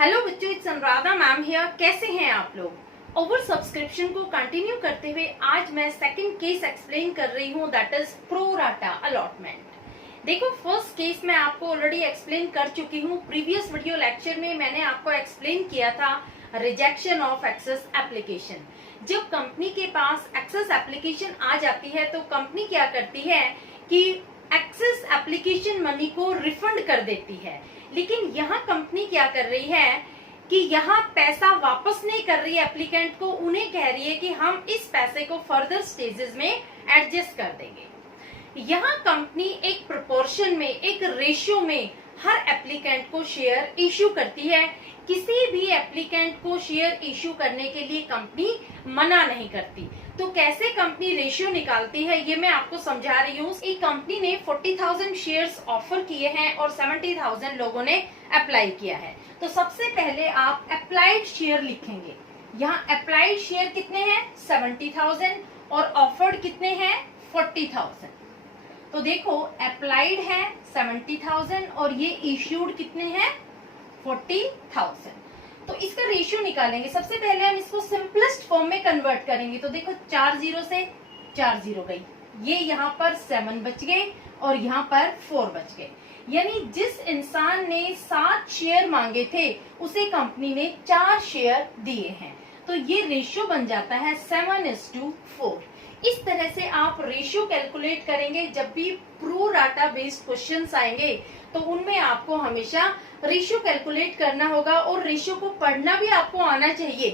Hello बच्चों, it's Anuradha ma'am here. कैसे हैं आप लोग? ओवर सब्सक्रिप्शन को कंटिन्यू करते हुए आज मैं सेकंड केस एक्सप्लेन कर रही हूँ, that is pro rata allotment. देखो, फर्स्ट केस मैं आपको ऑलरेडी एक्सप्लेन कर चुकी हूँ। प्रीवियस वीडियो लेक्चर में मैंने आपको एक्सप्लेन किया था रिजेक्शन ऑफ एक्सेस एप्लीकेशन। जब कंपनी के पास एक्सेस एप्लीकेशन आ जाती है तो कंपनी क्या करती है कि एक्सेस एप्लीकेशन मनी को रिफंड कर देती है। लेकिन यहाँ कंपनी क्या कर रही है कि यहाँ पैसा वापस नहीं कर रही है एप्लीकेंट को, उन्हें कह रही है कि हम इस पैसे को फर्दर स्टेजेस में एडजस्ट कर देंगे। यहाँ कंपनी एक प्रोपोर्शन में, एक रेशियो में हर एप्लीकेंट को शेयर इश्यू करती है। किसी भी एप्लीकेंट को शेयर इश्यू करने के लिए कंपनी मना नहीं करती। तो कैसे कंपनी रेशियो निकालती है ये मैं आपको समझा रही हूँ। एक कंपनी ने 40,000 शेयर्स ऑफर किए हैं और 70,000 लोगों ने अप्लाई किया है। तो सबसे पहले आप अप्लाइड शेयर लिखेंगे। यहाँ अप्लाइड शेयर कितने हैं? 70,000 और ऑफर्ड कितने हैं? 40,000। तो देखो, अप्लाइड है 70,000 और ये इश्यूड कितने हैं? 40,000। तो इसका रेशियो निकालेंगे। सबसे पहले हम इसको सिंपलेस्ट फॉर्म में कन्वर्ट करेंगे। तो देखो, 4 जीरो से 4 जीरो गई, ये यहाँ पर 7 बच गए और यहाँ पर 4 बच गए। यानी जिस इंसान ने 7 शेयर मांगे थे उसे कंपनी ने 4 शेयर दिए हैं। तो ये रेशियो बन जाता है 7:4। इस तरह से आप रेशियो कैलकुलेट करेंगे। जब भी प्रो राटा बेस्ड क्वेश्चंस आएंगे तो उनमें आपको हमेशा रेशियो कैलकुलेट करना होगा और रेशियो को पढ़ना भी आपको आना चाहिए।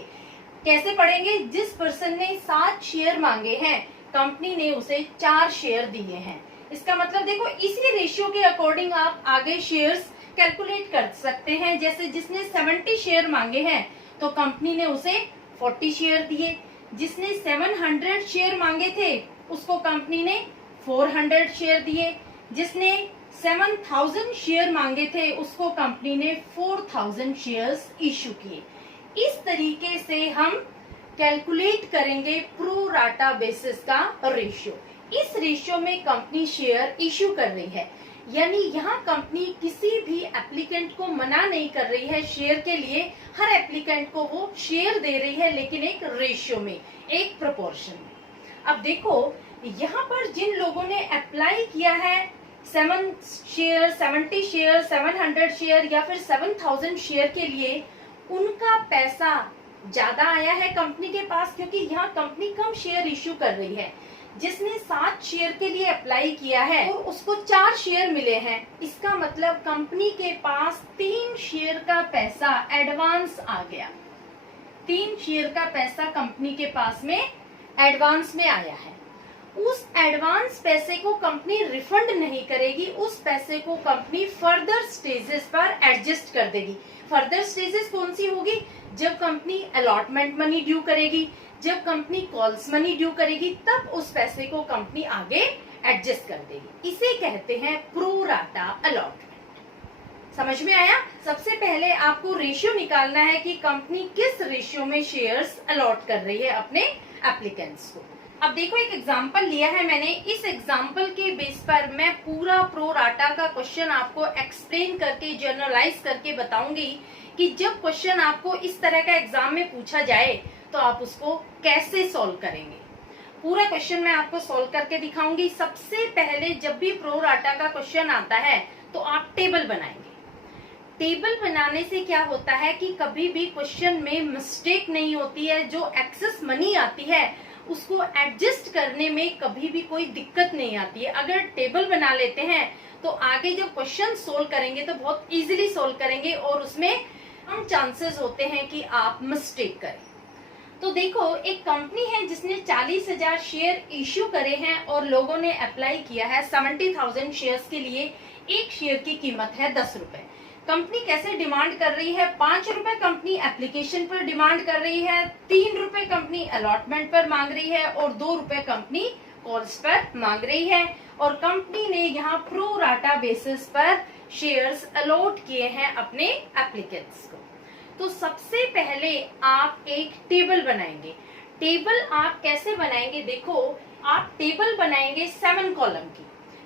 कैसे पढ़ेंगे? जिस पर्सन ने 7 शेयर मांगे हैं कंपनी ने उसे 4 शेयर दिए हैं। इसका मतलब देखो, इसी रेशियो के अकॉर्डिंग आप आगे शेयर्स कैलकुलेट कर सकते हैं। जैसे जिसने 70 शेयर मांगे हैं तो कंपनी ने उसे 40 शेयर दिए। जिसने 700 शेयर मांगे थे उसको कंपनी ने 400 शेयर दिए। जिसने 7,000 शेयर मांगे थे उसको कंपनी ने 4,000 शेयर्स इश्यू किए। इस तरीके से हम कैलकुलेट करेंगे प्रो राटा बेसिस का रेशियो। इस रेशियो में कंपनी शेयर इश्यू कर रही है। यानी यहाँ कंपनी किसी भी एप्लीकेंट को मना नहीं कर रही है शेयर के लिए। हर एप्लीकेंट को वो शेयर दे रही है, लेकिन एक रेशियो में, एक प्रोपोर्शन में। अब देखो, यहाँ पर जिन लोगों ने अप्लाई किया है 7 शेयर, 70 शेयर, 700 शेयर या फिर 7,000 शेयर के लिए, उनका पैसा ज्यादा आया है कंपनी के पास, क्योंकि यहाँ कंपनी कम शेयर इश्यू कर रही है। जिसने 7 शेयर के लिए अप्लाई किया है और उसको 4 शेयर मिले हैं, इसका मतलब कंपनी के पास 3 शेयर का पैसा एडवांस आ गया। 3 शेयर का पैसा कंपनी के पास में एडवांस में आया है। उस एडवांस पैसे को कंपनी रिफंड नहीं करेगी, उस पैसे को कंपनी फर्दर स्टेजेस पर एडजस्ट कर देगी। फर्दर स्टेजेस कौन सी होगी? जब कंपनी अलॉटमेंट मनी ड्यू करेगी, जब कंपनी कॉल्स मनी ड्यू करेगी, तब उस पैसे को कंपनी आगे एडजस्ट कर देगी। इसे कहते हैं प्रो राटा अलॉटमेंट। समझ में आया? सबसे पहले आपको रेशियो निकालना है कि कंपनी किस रेशियो में शेयर्स अलॉट कर रही है अपने एप्लीकेंट्स को। अब देखो, एक एग्जांपल लिया है मैंने। इस एग्जांपल के बेस पर मैं पूरा प्रो राटा का क्वेश्चन आपको एक्सप्लेन करके, जनरलाइज करके बताऊंगी कि जब क्वेश्चन आपको इस तरह का एग्जाम में पूछा जाए तो आप उसको कैसे सॉल्व करेंगे। पूरा क्वेश्चन मैं आपको सॉल्व करके दिखाऊंगी। सबसे पहले जब भी प्रो राटा का क्वेश्चन आता है तो आप टेबल बनाएंगे। टेबल बनाने से क्या होता है कि कभी भी क्वेश्चन में मिस्टेक नहीं होती है। जो एक्सेस मनी आती है उसको एडजस्ट करने में कभी भी कोई दिक्कत नहीं आती है। अगर टेबल बना लेते हैं तो आगे जब क्वेश्चन सोल्व करेंगे तो बहुत इजीली सोल्व करेंगे और उसमें कम चांसेस होते हैं कि आप मिस्टेक करें। तो देखो, एक कंपनी है जिसने 40,000 शेयर इश्यू करे हैं और लोगों ने अप्लाई किया है 70,000 शेयर्स के लिए। एक शेयर की कीमत है 10 रुपए। कंपनी कैसे डिमांड कर रही है? 5 रुपए कंपनी एप्लीकेशन पर डिमांड कर रही है, 3 रुपए कंपनी अलॉटमेंट पर मांग रही है और 2 रुपए कंपनी कॉल्स पर मांग रही है। और कंपनी ने यहाँ प्रो राटा बेसिस पर शेयर्स अलॉट किए हैं अपने एप्लीकेंट्स को। तो सबसे पहले आप एक टेबल बनाएंगे। टेबल आप कैसे बनाएंगे? देखो, आप टेबल बनाएंगे 7 कॉलम की।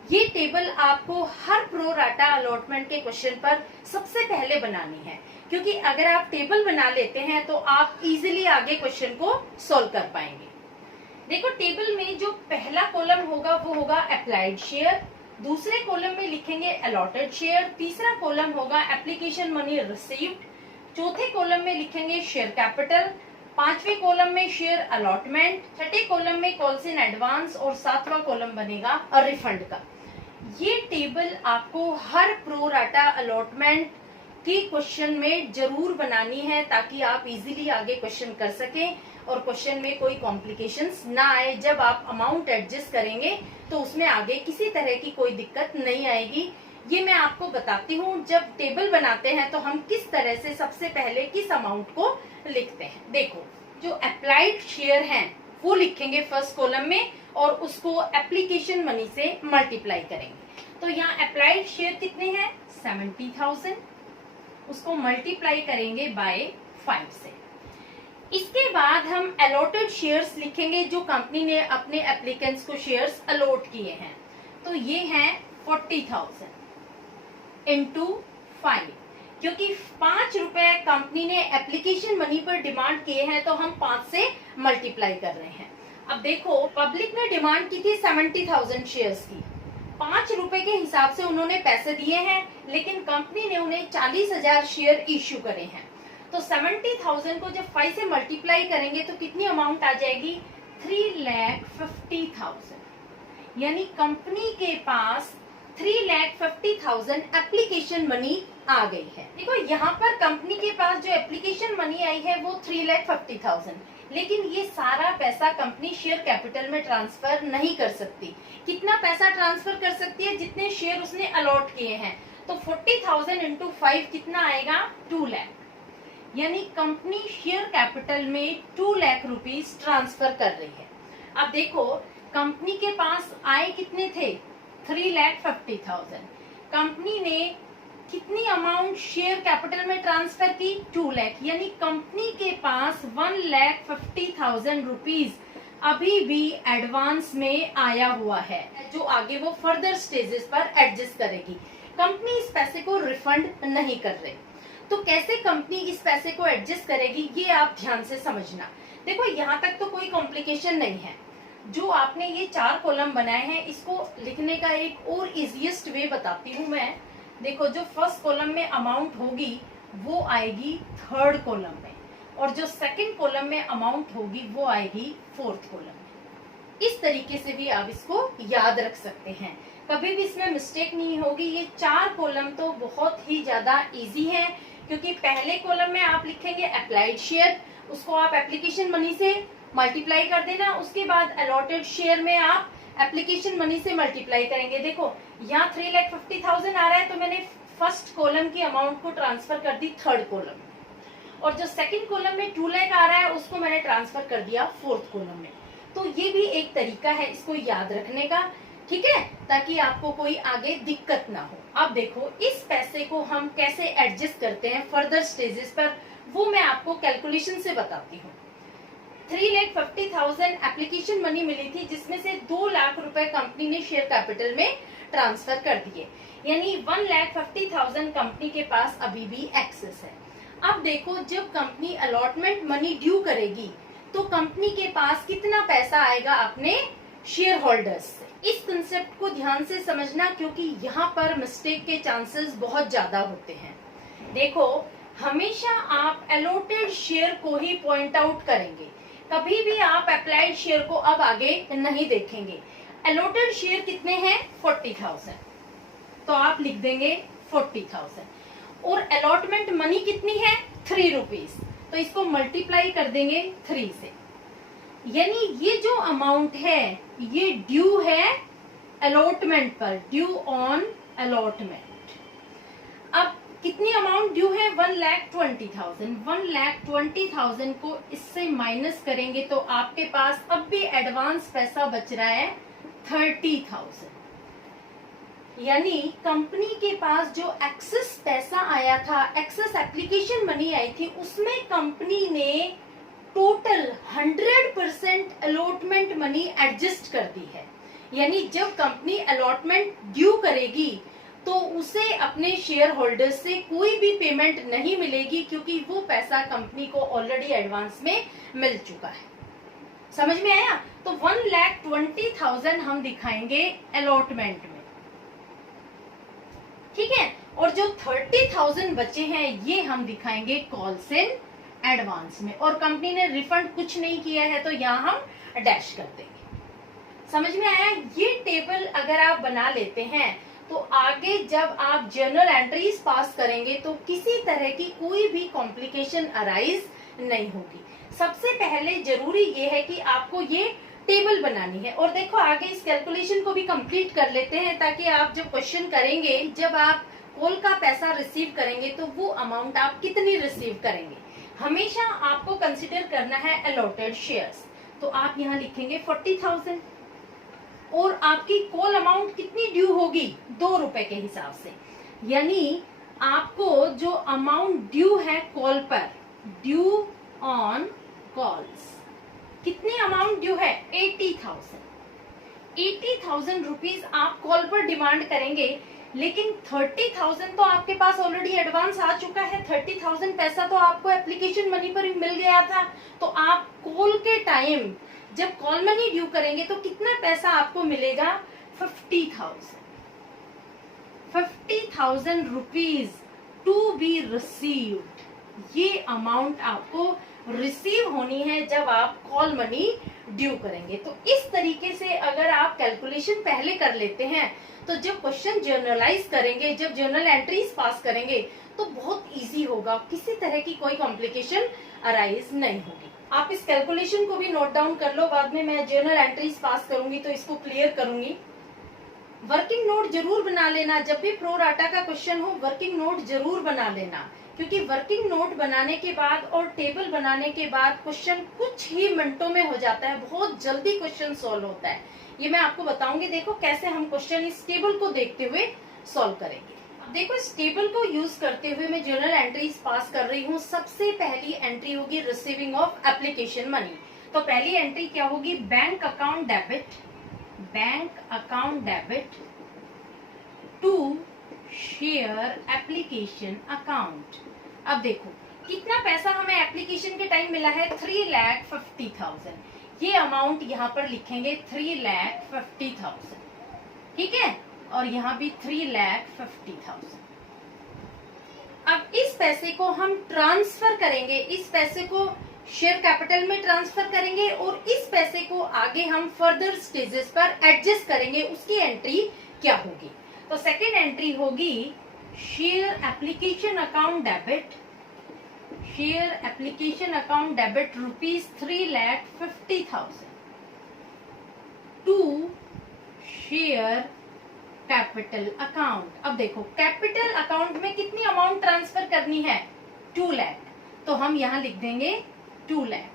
ये टेबल आपको हर प्रो राटा अलॉटमेंट के क्वेश्चन पर सबसे पहले बनानी है। क्योंकि अगर आप टेबल बना लेते हैं तो आप इजीली आगे क्वेश्चन को सॉल्व कर पाएंगे। देखो टेबल में जो पहला कॉलम होगा वो होगा अप्लाइड शेयर, दूसरे कॉलम में लिखेंगे अलॉटेड शेयर, तीसरा कॉलम होगा एप्लीकेशन मनी रिसीव्ड, चौथे कॉलम में लिखेंगे शेयर कैपिटल, पांचवें कॉलम में शेयर अलॉटमेंट, छठे कॉलम में कॉल्स इन एडवांस और सातवां कॉलम बनेगा रिफंड का। ये टेबल आपको हर प्रो राटा अलॉटमेंट की क्वेश्चन में जरूर बनानी है ताकि आप इजीली आगे क्वेश्चन कर सकें और क्वेश्चन में कोई कॉम्प्लिकेशंस ना आए। जब आप अमाउंट एडजस्ट करेंगे तो उसमें आगे किसी तरह की कोई दिक्कत नहीं आएगी। ये मैं आपको बताती हूँ जब टेबल बनाते हैं तो हम किस तरह से सबसे पहले किस अमाउंट को लिखते हैं। देखो जो अप्लाइड शेयर हैं वो लिखेंगे फर्स्ट कॉलम में और उसको एप्लीकेशन मनी से मल्टीप्लाई करेंगे। तो यहाँ अप्लाइड शेयर कितने हैं 70,000, उसको मल्टीप्लाई करेंगे बाय 5 से। इसके बाद हम अलॉटेड शेयर्स लिखेंगे जो कंपनी ने अपने एप्लीकेंट्स को शेयर्स अलॉट किए हैं। तो ये हैं 40,000 इंटू 5, क्योंकि 5 रुपए कंपनी ने एप्लीकेशन मनी पर डिमांड किए हैं तो हम 5 से मल्टीप्लाई कर रहे हैं। अब देखो पब्लिक ने डिमांड की थी 70,000 शेयर्स की, 5 रुपए के हिसाब से उन्होंने पैसे दिए हैं, लेकिन कंपनी ने उन्हें 40,000 शेयर इश्यू करे हैं। तो 70,000 को जब 5 से मल्टीप्लाई करेंगे तो कितनी अमाउंट आ जाएगी 3,50,000, यानी कंपनी के पास 3,50,000 एप्लीकेशन मनी आ गई है। देखो यहाँ पर कंपनी के पास जो एप्लीकेशन मनी आई है वो 3,50,000, लेकिन ये सारा पैसा कंपनी शेयर कैपिटल में ट्रांसफर नहीं कर सकती। कितना पैसा ट्रांसफर कर सकती है जितने शेयर उसने अलॉट किए हैं। तो 40,000 इंटू 5 कितना आएगा 2 लाख, यानी कंपनी शेयर कैपिटल में 2 लाख रुपीस ट्रांसफर कर रही है। अब देखो कंपनी के पास आए कितने थे 3,50,000, कंपनी ने कितनी अमाउंट शेयर कैपिटल में ट्रांसफर की 2 लाख, यानी कंपनी के पास 1,50,000 रुपीज अभी भी एडवांस में आया हुआ है, जो आगे वो फर्दर स्टेजेस पर एडजस्ट करेगी। कंपनी इस पैसे को रिफंड नहीं कर रही। तो कैसे कंपनी इस पैसे को एडजस्ट करेगी ये आप ध्यान से समझना। देखो यहाँ तक तो कोई कॉम्प्लिकेशन नहीं है। जो आपने ये 4 कॉलम बनाए हैं इसको लिखने का एक और इजीएस्ट वे बताती हूँ मैं। देखो जो फर्स्ट कॉलम में अमाउंट होगी वो आएगी थर्ड कॉलम में, और जो सेकंड कॉलम में अमाउंट होगी वो आएगी फोर्थ कॉलम में। इस तरीके से भी आप इसको याद रख सकते हैं, कभी भी इसमें मिस्टेक नहीं होगी। ये 4 कॉलम तो बहुत ही ज्यादा इजी है, क्योंकि पहले कॉलम में आप लिखेंगे अप्लाइड शेयर, उसको आप एप्लीकेशन मनी से मल्टीप्लाई कर देना। उसके बाद अलॉटेड शेयर में आप एप्लीकेशन मनी से मल्टीप्लाई करेंगे। देखो यहाँ 3,50,000 आ रहा है तो मैंने फर्स्ट कॉलम की अमाउंट को ट्रांसफर कर दी थर्ड कॉलम में, और जो सेकंड कॉलम में 2 लाख आ रहा है उसको मैंने ट्रांसफर कर दिया फोर्थ कॉलम में। तो ये भी एक तरीका है इसको याद रखने का, ठीक है, ताकि आपको कोई आगे दिक्कत ना हो। अब देखो इस पैसे को हम कैसे एडजस्ट करते हैं फर्दर स्टेजेस पर, वो मैं आपको कैलकुलेशन से बताती हूँ। 3,50,000 एप्लीकेशन मनी मिली थी, जिसमें से 2 लाख रुपए कंपनी ने शेयर कैपिटल में ट्रांसफर कर दिए, यानी 1,50,000 कंपनी के पास अभी भी एक्सेस है। अब देखो जब कंपनी अलॉटमेंट मनी ड्यू करेगी तो कंपनी के पास कितना पैसा आएगा अपने शेयर होल्डर्स से। इस कंसेप्ट को ध्यान से समझना, क्योंकि यहाँ पर मिस्टेक के चांसेस बहुत ज्यादा होते हैं। देखो हमेशा आप अलॉटेड शेयर को ही पॉइंट आउट करेंगे, कभी भी आप अप्लाइड शेयर को अब आगे नहीं देखेंगे। अलॉटेड शेयर कितने हैं 40,000, तो आप लिख देंगे 40,000, और अलॉटमेंट मनी कितनी है 3 रुपीज, तो इसको मल्टीप्लाई कर देंगे 3 से, यानी ये जो अमाउंट है ये ड्यू है अलॉटमेंट पर, ड्यू ऑन अलॉटमेंट। अब कितनी अमाउंट ड्यू है 1,20,000, 1,20,000 को इससे माइनस करेंगे तो आपके पास अब भी एडवांस पैसा बच रहा है 30,000, यानी कंपनी के पास जो एक्सेस पैसा आया था, एक्सेस एप्लीकेशन मनी आई थी, उसमें कंपनी ने टोटल 100% अलॉटमेंट मनी एडजस्ट कर दी है। यानी जब कंपनी अलॉटमेंट ड्यू करेगी तो उसे अपने शेयर होल्डर्स से कोई भी पेमेंट नहीं मिलेगी, क्योंकि वो पैसा कंपनी को ऑलरेडी एडवांस में मिल चुका है। समझ में आया? तो 1,20,000 हम दिखाएंगे अलॉटमेंट में, ठीक है। और जो 30,000 बचे हैं ये हम दिखाएंगे कॉल्स इन एडवांस में, और कंपनी ने रिफंड कुछ नहीं किया है तो यहाँ हम डैश कर देंगे। समझ में आया? ये टेबल अगर आप बना लेते हैं तो आगे जब आप जर्नल एंट्रीज पास करेंगे तो किसी तरह की कोई भी कॉम्प्लिकेशन अराइज नहीं होगी। सबसे पहले जरूरी ये है कि आपको ये टेबल बनानी है। और देखो आगे इस कैलकुलेशन को भी कंप्लीट कर लेते हैं, ताकि आप जब क्वेश्चन करेंगे, जब आप कॉल का पैसा रिसीव करेंगे तो वो अमाउंट आप कितनी रिसीव करेंगे। हमेशा आपको कंसिडर करना है अलॉटेड शेयर्स। तो आप यहाँ लिखेंगे 40,000, और आपकी कॉल अमाउंट कितनी ड्यू होगी, 2 रुपए के हिसाब से। यानी आपको जो अमाउंट ड्यू है कॉल पर, ड्यू ऑन कॉल्स, कितनी अमाउंट ड्यू है, 80,000। 80,000 रुपीज आप कॉल पर डिमांड करेंगे, लेकिन 30,000 तो आपके पास ऑलरेडी एडवांस आ चुका है। 30,000 पैसा तो आपको एप्लीकेशन मनी पर ही मिल गया था। तो आप कॉल के टाइम जब कॉल मनी ड्यू करेंगे तो कितना पैसा आपको मिलेगा, 50,000। 50,000 रुपीज टू बी रिसीव्ड, ये अमाउंट आपको रिसीव होनी है जब आप कॉल मनी ड्यू करेंगे। तो इस तरीके से अगर आप कैलकुलेशन पहले कर लेते हैं तो जब क्वेश्चन जर्नलाइज करेंगे, जब जर्नल एंट्रीज पास करेंगे तो बहुत इजी होगा, किसी तरह की कोई कॉम्प्लिकेशन अराइज नहीं होगी। आप इस कैलकुलेशन को भी नोट डाउन कर लो, बाद में मैं जर्नल एंट्रीज पास करूंगी तो इसको क्लियर करूंगी। वर्किंग नोट जरूर बना लेना, जब भी प्रो राटा का क्वेश्चन हो वर्किंग नोट जरूर बना लेना, क्योंकि वर्किंग नोट बनाने के बाद और टेबल बनाने के बाद क्वेश्चन कुछ ही मिनटों में हो जाता है, बहुत जल्दी क्वेश्चन सॉल्व होता है। ये मैं आपको बताऊंगी, देखो कैसे हम क्वेश्चन इस टेबल को देखते हुए सॉल्व करेंगे। अब देखो इस टेबल को यूज करते हुए मैं जर्नल एंट्रीज पास कर रही हूँ। सबसे पहली एंट्री होगी रिसीविंग ऑफ एप्लीकेशन मनी। तो पहली एंट्री क्या होगी, bank account debit, bank account debit to share application account. अब देखो कितना पैसा हमें एप्लीकेशन के टाइम मिला है, 3,50,000। ये अमाउंट यहाँ पर लिखेंगे 3,50,000, ठीक है, और यहाँ भी 3,50,000। अब इस पैसे को हम ट्रांसफर करेंगे, इस पैसे को शेयर कैपिटल में ट्रांसफर करेंगे और इस पैसे को आगे हम फर्दर स्टेजेस पर एडजस्ट करेंगे। उसकी एंट्री क्या होगी, तो सेकेंड एंट्री होगी share application account debit, share application account debit ₹3,50,000 to share capital account. अब देखो कैपिटल अकाउंट में कितनी अमाउंट ट्रांसफर करनी है, 2 लाख, तो हम यहाँ लिख देंगे 2 lakh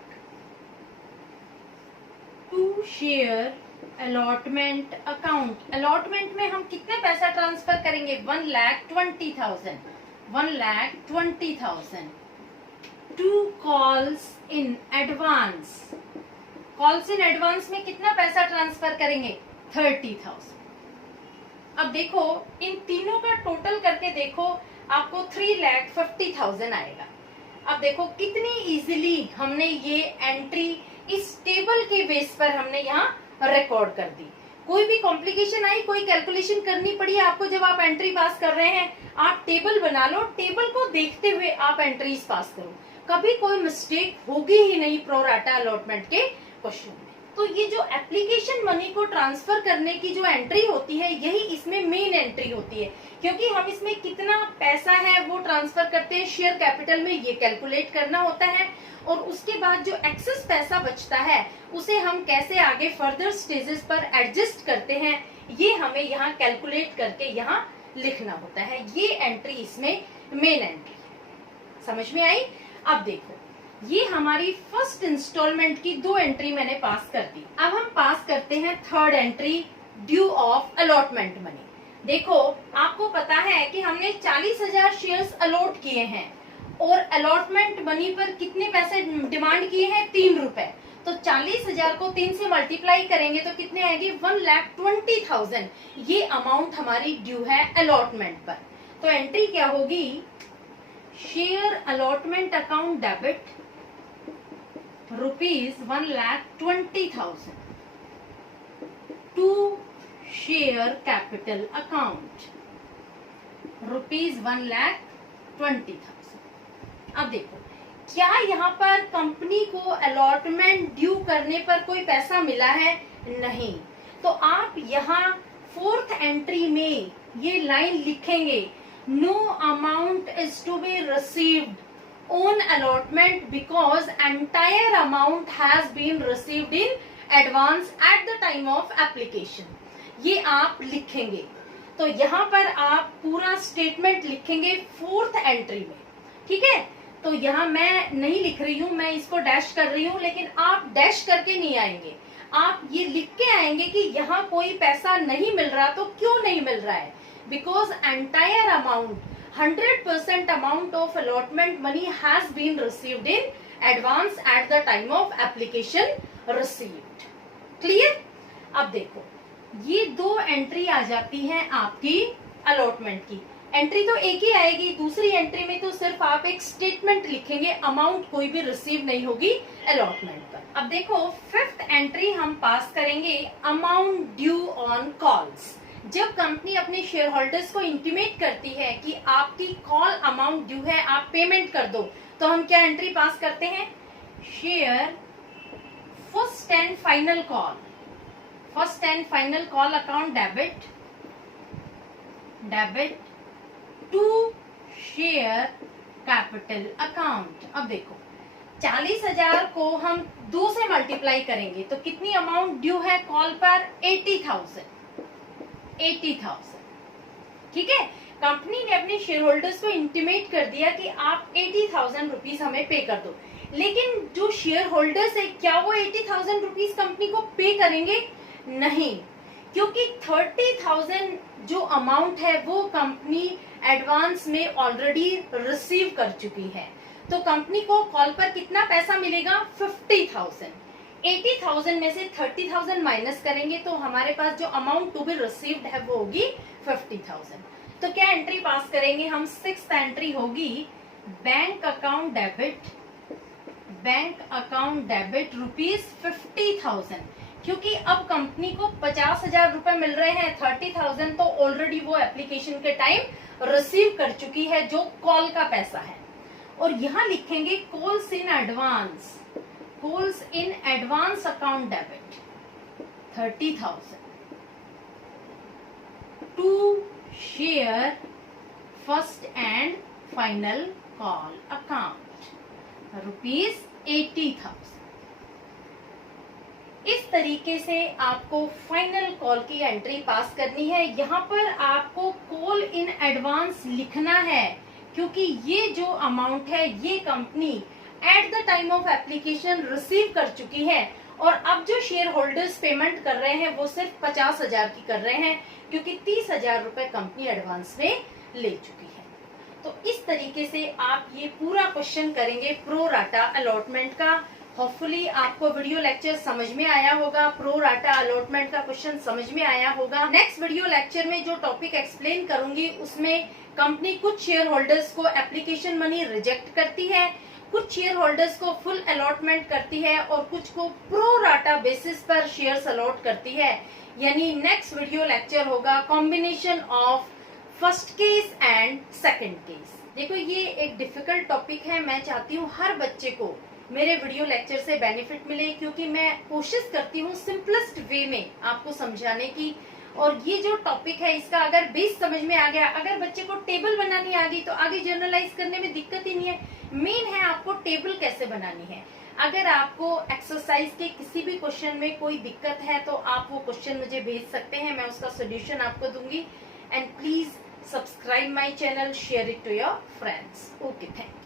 to share allotment account. Allotment में हम कितने पैसा ट्रांसफर करेंगे, 1,20,000, 1,20,000 to calls in advance. Calls in advance में कितना पैसा ट्रांसफर करेंगे, 30,000। अब देखो इन तीनों का टोटल करके देखो आपको 3,50,000 आएगा। अब देखो कितनी इजीली हमने ये एंट्री इस टेबल के बेस पर हमने यहाँ रिकॉर्ड कर दी। कोई भी कॉम्प्लिकेशन आई, कोई कैलकुलेशन करनी पड़ी आपको, जब आप एंट्री पास कर रहे हैं आप टेबल बना लो, टेबल को देखते हुए आप एंट्रीज पास करो, कभी कोई मिस्टेक होगी ही नहीं प्रो राटा अलॉटमेंट के क्वेश्चन में। तो ये जो एप्लीकेशन मनी को ट्रांसफर करने की जो एंट्री होती है यही इसमें मेन एंट्री होती है, क्योंकि हम इसमें कितना पैसा है वो ट्रांसफर करते हैं शेयर कैपिटल में, ये कैलकुलेट करना होता है, और उसके बाद जो एक्सेस पैसा बचता है उसे हम कैसे आगे फर्दर स्टेजेस पर एडजस्ट करते हैं ये हमें यहाँ कैलकुलेट करके यहाँ लिखना होता है। ये एंट्री इसमें मेन एंट्री, समझ में आई। अब देखो ये हमारी फर्स्ट इंस्टॉलमेंट की 2 एंट्री मैंने पास कर दी। अब हम पास करते हैं third entry, due of allotment money. देखो आपको पता है कि हमने 40,000 शेयर्स अलॉट किए हैं और अलॉटमेंट मनी पर कितने पैसे डिमांड किए हैं, 3 रुपए। तो 40,000 को 3 से मल्टीप्लाई करेंगे तो कितने आएगी 1,20,000। ये अमाउंट हमारी ड्यू है अलॉटमेंट पर। तो एंट्री क्या होगी, share allotment account debit ₹1,20,000 to share capital account ₹1,20,000। अब देखो क्या यहाँ पर कंपनी को अलॉटमेंट ड्यू करने पर कोई पैसा मिला है, नहीं। तो आप यहाँ 4th एंट्री में ये लाइन लिखेंगे, no amount is to be received on allotment because entire amount has been received in advance at the time of application. ये आप लिखेंगे। तो यहाँ पर आप पूरा स्टेटमेंट लिखेंगे 4th एंट्री में, ठीक है। तो यहाँ मैं नहीं लिख रही हूँ, मैं इसको डैश कर रही हूँ, लेकिन आप डैश करके नहीं आएंगे, आप ये लिख के आएंगे कि यहाँ कोई पैसा नहीं मिल रहा। तो क्यों नहीं मिल रहा है, because entire amount 100% amount of allotment money has been received in advance at the time of application received. Clear. अब देखो ये 2 एंट्री आ जाती हैं आपकी अलॉटमेंट की। एंट्री तो एक ही आएगी, दूसरी एंट्री में तो सिर्फ आप एक स्टेटमेंट लिखेंगे, अमाउंट कोई भी रिसीव नहीं होगी अलॉटमेंट पर। अब देखो 5th एंट्री हम पास करेंगे, अमाउंट ड्यू ऑन कॉल्स। जब कंपनी अपने शेयर होल्डर्स को इंटीमेट करती है कि आपकी कॉल अमाउंट ड्यू है, आप पेमेंट कर दो, तो हम क्या एंट्री पास करते हैं, share first and final call account debit to share capital account. अब देखो 40,000 को हम 2 से मल्टीप्लाई करेंगे तो कितनी अमाउंट ड्यू है कॉल पर, 80,000। ठीक है। कंपनी ने अपने शेयर होल्डर्स को इंटीमेट कर दिया कि आप 80,000 रुपीज हमें पे कर दो, लेकिन जो शेयर होल्डर्स है क्या वो 80,000 रुपीज कंपनी को पे करेंगे, नहीं, क्योंकि 30,000 जो अमाउंट है वो कंपनी एडवांस में ऑलरेडी रिसीव कर चुकी है। तो कंपनी को कॉल पर कितना पैसा मिलेगा, 50,000। 80,000 में से 30,000 माइनस करेंगे तो हमारे पास जो अमाउंट टू बी रिसीव्ड है वो होगी 50,000। तो क्या एंट्री पास करेंगे हम, 6th एंट्री होगी, बैंक अकाउंट डेबिट ₹50,000। क्योंकि अब कंपनी को 50,000 रुपए मिल रहे हैं, 30,000 तो ऑलरेडी वो एप्लीकेशन के टाइम रिसीव कर चुकी है, जो कॉल का पैसा है। और यहाँ लिखेंगे calls in advance account debit 30,000 to share first and final call account ₹80,000। इस तरीके से आपको फाइनल कॉल की एंट्री पास करनी है। यहाँ पर आपको कॉल इन एडवांस लिखना है, क्योंकि ये जो अमाउंट है ये company at the time of application receive कर चुकी है, और अब जो शेयर होल्डर्स पेमेंट कर रहे हैं वो सिर्फ 50,000 की कर रहे हैं, क्योंकि 30,000 रुपए कंपनी एडवांस में ले चुकी है। तो इस तरीके से आप ये पूरा क्वेश्चन करेंगे प्रो राटा अलॉटमेंट का। होपफुली आपको वीडियो लेक्चर समझ में आया होगा, प्रो राटा अलॉटमेंट का क्वेश्चन समझ में आया होगा। नेक्स्ट वीडियो लेक्चर में जो टॉपिक एक्सप्लेन करूंगी उसमें कंपनी कुछ शेयर होल्डर्स को एप्लीकेशन मनी रिजेक्ट करती है, कुछ शेयर होल्डर्स को फुल अलॉटमेंट करती है, और कुछ को प्रो राटा बेसिस पर शेयर्स अलॉट करती है। यानी नेक्स्ट वीडियो लेक्चर होगा combination of first case and second case. देखो ये एक डिफिकल्ट टॉपिक है, मैं चाहती हूँ हर बच्चे को मेरे वीडियो लेक्चर से बेनिफिट मिले, क्योंकि मैं कोशिश करती हूँ सिंपलेस्ट वे में आपको समझाने की। और ये जो टॉपिक है इसका अगर बेस समझ में आ गया, अगर बच्चे को टेबल बनानी आ गई तो आगे जनरलाइज करने में दिक्कत ही नहीं है। मेन है आपको टेबल कैसे बनानी है। अगर आपको एक्सरसाइज के किसी भी क्वेश्चन में कोई दिक्कत है तो आप वो क्वेश्चन मुझे भेज सकते हैं, मैं उसका सोल्यूशन आपको दूंगी। And please subscribe my channel, share it to your friends. Okay, thank you.